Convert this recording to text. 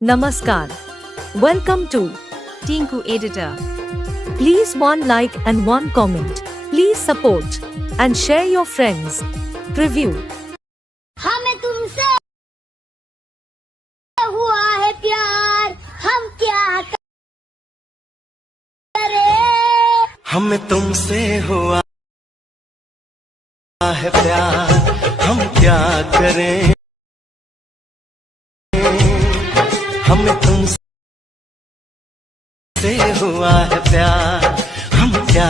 Namaskar. Welcome to Tinku Editor. Please one like and one comment. Please support and share your friends. Preview. हमें तुमसे हुआ है प्यार, हम क्या करें? हमें तुमसे हुआ है प्यार, हम क्या करें। हमें तुमसे हुआ है प्यार, हम क्या